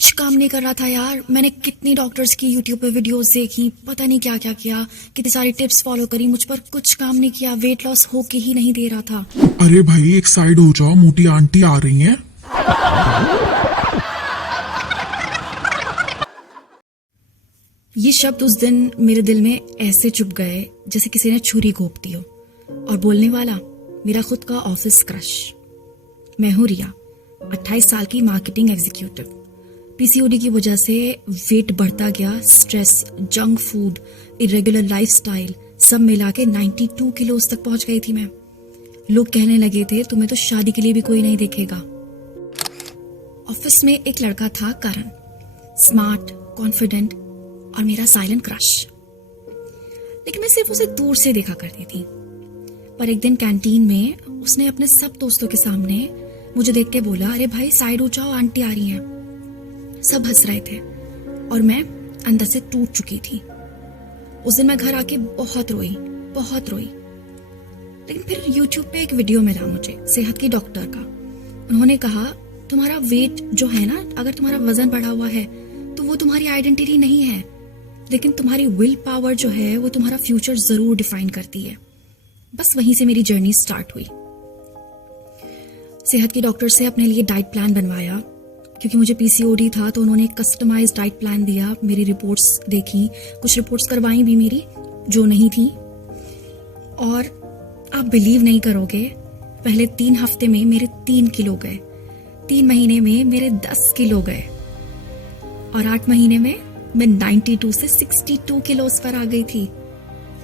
कुछ काम नहीं कर रहा था यार। मैंने कितनी डॉक्टर्स की यूट्यूब पे वीडियोस देखी, पता नहीं क्या क्या किया, कितनी सारी टिप्स फॉलो करी, मुझ पर कुछ काम नहीं किया। वेट लॉस हो के ही नहीं दे रहा था। अरे भाई एक साइड हो जाओ, मोटी आंटी आ रही हैं। ये शब्द उस दिन मेरे दिल में ऐसे चुभ गए जैसे किसी ने छुरी घोंप दी हो। और बोलने वाला मेरा खुद का ऑफिस क्रश। मैं हूं रिया, 28 साल की मार्केटिंग एग्जीक्यूटिव। पीसीओडी की वजह से वेट बढ़ता गया। Stress, junk food, irregular lifestyle सब मिला के 92 किलोज तक पहुंच गई थी मैं। लोग कहने लगे थे तुम्हें तो शादी के लिए भी कोई नहीं देखेगा। ऑफिस में एक लड़का था करण, स्मार्ट, कॉन्फिडेंट और मेरा साइलेंट क्रश। लेकिन मैं सिर्फ उसे दूर से देखा करती थी। पर एक दिन कैंटीन में उसने अपने सब दोस्तों के सामने मुझे देख के बोला, अरे भाई साइड हो जाओ, आंटी आ रही हैं। सब हंस रहे थे और मैं अंदर से टूट चुकी थी। उस दिन मैं घर आके बहुत रोई। लेकिन फिर यूट्यूब पे एक वीडियो मिला मुझे सेहत की डॉक्टर का। उन्होंने कहा तुम्हारा वेट जो है ना, अगर तुम्हारा वजन बढ़ा हुआ है तो वो तुम्हारी आइडेंटिटी नहीं है, लेकिन तुम्हारी विल पावर जो है वो तुम्हारा फ्यूचर जरूर डिफाइन करती है। बस वहीं से मेरी जर्नी स्टार्ट हुई। सेहत की डॉक्टर से अपने लिए डाइट प्लान बनवाया, क्योंकि मुझे पीसीओडी था तो उन्होंने एक कस्टमाइज्ड डाइट प्लान दिया। मेरी रिपोर्ट्स देखी, कुछ रिपोर्ट्स करवाई भी मेरी जो नहीं थी। और आप बिलीव नहीं करोगे, पहले 3 हफ्ते में मेरे 3 किलो गए, 3 महीने में मेरे 10 किलो गए और 8 महीने में मैं 92 से 62 किलोस पर आ गई थी।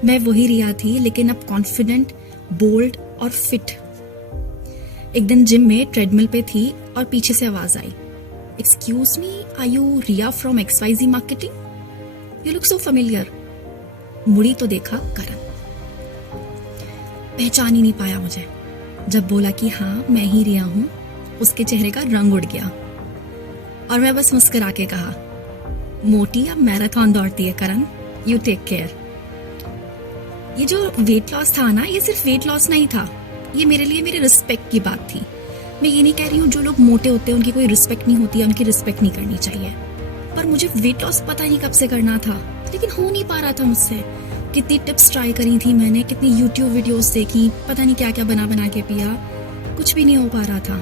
मैं वही रिया थी, लेकिन अब कॉन्फिडेंट, बोल्ड और फिट। एक दिन जिम में ट्रेडमिल पे थी और पीछे से आवाज आई, excuse me, are you Riya from XYZ marketing? You look so familiar. मुड़ी तो देखा करण। पहचान ही नहीं पाया मुझे। जब बोला कि हाँ मैं ही रिया हूं, उसके चेहरे का रंग उड़ गया और मैं बस मुस्कुरा के कहा, मोटी अब मैराथन दौड़ती है करण, यू टेक केयर। ये जो वेट लॉस था ना, ये सिर्फ वेट लॉस नहीं था, ये मेरे लिए मेरे रिस्पेक्ट की बात थी। मैं ये नहीं कह रही हूँ जो लोग मोटे होते हैं उनकी कोई रिस्पेक्ट नहीं होती है, उनकी रिस्पेक्ट नहीं करनी चाहिए। पर मुझे वेट लॉस पता नहीं कब से करना था, लेकिन हो नहीं पा रहा था मुझसे। कितनी टिप्स ट्राई करी थी मैंने, कितनी यूट्यूब वीडियोस देखी, पता नहीं क्या क्या बना बना के पिया, कुछ भी नहीं हो पा रहा था।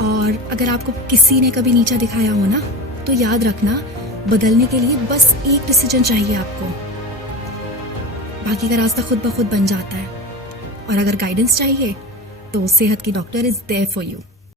और अगर आपको किसी ने कभी नीचा दिखाया हो ना, तो याद रखना, बदलने के लिए बस एक डिसीजन चाहिए आपको। बाकी का रास्ता खुद ब खुद बन जाता है। और अगर गाइडेंस चाहिए तो सेहत की doctor is there for you.